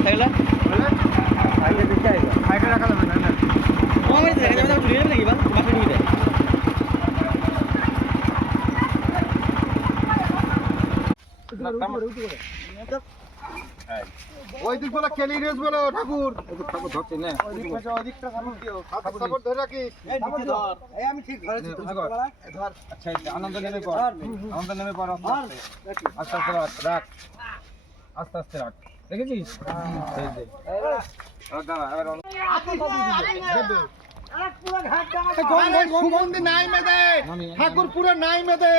থাকলে আগে দিতে আইবা আগে রাখা যাবে না আমার দেখা যাবে না চুরি যাবে নাকি বা মাছ নিয়ে যায় ওই দিক বলে কেলি রেস বলে ঠাকুর ঠাকুর ধরছে না ওদিকটা সাপোর্ট দিও সাপোর্ট ধরে রাখিস এই আমি ঠিক ধরেছি ধর আচ্ছা আনন্দ নেমে পড় আনন্দ নেমে পড় আস্তে আস্তে রাখ আস্তে আস্তে রাখ দেখেছিস সুগন্ধি নাই মেদে ঠাকুর পুরো নাই মেদে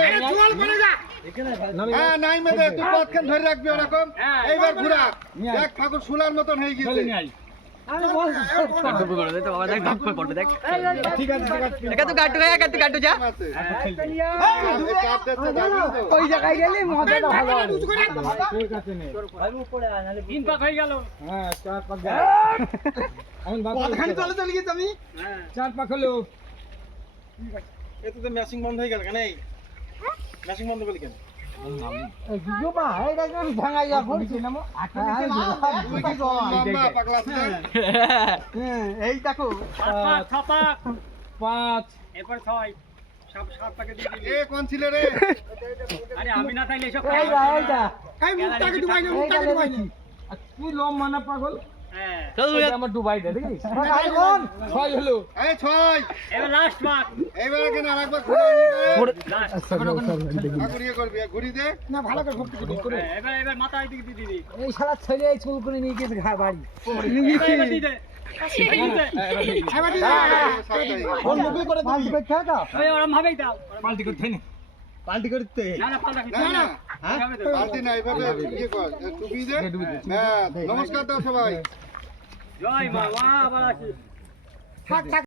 হ্যাঁ নাই মেদে তুই পথখান ধরে রাখবি ওরকম এইবার ঘুরা দেখ ঠাকুর শুলার মতন হয়ে গেছে ঠিক আছে যা ওই জায়গায় গেলে মজাটা ভালো হবে ঠিক আছে নে তিন পাক হয়ে গেল হ্যাঁ চার পাক গেল আমি পথখান চলে গেছে আমি চার পাক হলো এতে তো ম্যাচিং বন্ধ হয়ে গেল কেন এই ম্যাচিং বন্ধ করলি কেন জুবা এই গাছ আমি ভাঙাই যাব নামো তুই কি লম্বা পাগলা আছে এই দেখো পাক 5 এরপর 6 সব সাত পাকে দিয়ে দিবি এ কোন ছিল রে আরে আমি না তাইলে এসব এইটা এই মুখটাকে ডুবাই না মুখটাকে ডুবাই না তুই লম মানা পাগল হ্যাঁ আমার ডুবাই দে দেখিস ছয় হলো এই ছয় এবার লাস্ট পাক এইবার কেন আরেকবার ঘুরে লাস্ট ঠাকুর ইয়ে করবি ঘুরি দে না ভালো করে ভক্তি করে এবার মাথায় দিকে দিয়ে দিবি এই শালা ছেলে এই চুল করে নিয়ে গেছে ঘা বাড়ি এবার দিয়ে দে কোন মুখে করে পাল্টি দিবি করতে হয় তো ওই ওরম ভাবেই দাও পাল্টি করতে হয় না পাল্টি করতে না না পাল্টা না না পাল্টি না এইভাবে ইয়ে কর টুপি দে হ্যাঁ নমস্কার দাও সবাই জয় মা আবার আসি থাক থাক